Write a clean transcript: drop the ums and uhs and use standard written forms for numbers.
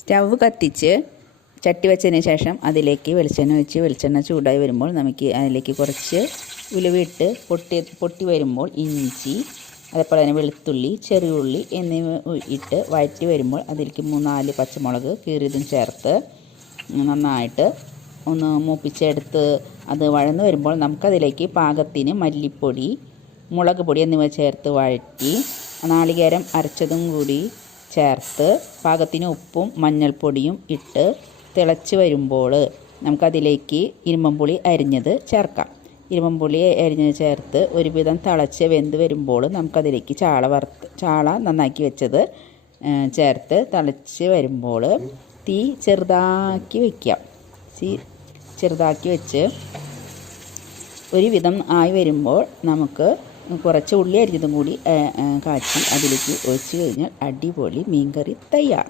Stove കത്തിച്ച് ചട്ടി വെച്ചതിന് ശേഷം അതിലേക്ക് വെളിച്ചെണ്ണ ഒഴിച്ച് വെളിച്ചെണ്ണ ചൂടായി വരുമ്പോൾ നമുക്ക് അതിലേക്ക് കുറച്ച് ഉലുവയിട്ട് പൊട്ടി വരുമ്പോൾ ഇഞ്ചി, അതേപോലെ തന്നെ വെളുത്തുള്ളി, ചെറിയ ഉള്ളി എന്നിവ ഇട്ട് വഴറ്റി വരുമ്പോൾ അതിലേക്ക് 3-4 പച്ചമുളക് കീറിയതും ചേർത്ത് നന്നായിട്ട് ഒന്ന് മൂപ്പിച്ചെടുത്ത് അത് വഴന്ന് വരുമ്പോൾ നമുക്കതിലേക്ക് പാകത്തിന് മല്ലിപ്പൊടി, മുളക് പൊടി എന്നിവ ചേർത്ത് വഴറ്റി നാളികേരം അരച്ചതും കൂടി ചേർത്ത് പാകത്തിന് ഉപ്പും മഞ്ഞൾപ്പൊടിയും ഇട്ട് തിളച്ച് വരുമ്പോൾ നമുക്കതിലേക്ക് ഇരുമ്പുളി അരിഞ്ഞത് ചേർക്കാം. ഇരുമ്പുളി അരിഞ്ഞത് ചേർത്ത് ഒരുവിധം തിളച്ച് വെന്ത് വരുമ്പോൾ നമുക്കതിലേക്ക് ചാള നന്നാക്കി വെച്ചത് ചേർത്ത് തിളച്ച് വരുമ്പോൾ തീ ചെറുതാക്കി വയ്ക്കാം. ചെറുതാക്കി വെച്ച് ഒരുവിധം ആയി വരുമ്പോൾ നമുക്ക് കുറച്ച് ഉള്ളി അരിഞ്ഞതും കൂടി കാച്ചി അതിലേക്ക് ഒഴിച്ച് കഴിഞ്ഞാൽ അടിപൊളി മീൻകറി തയ്യാർ.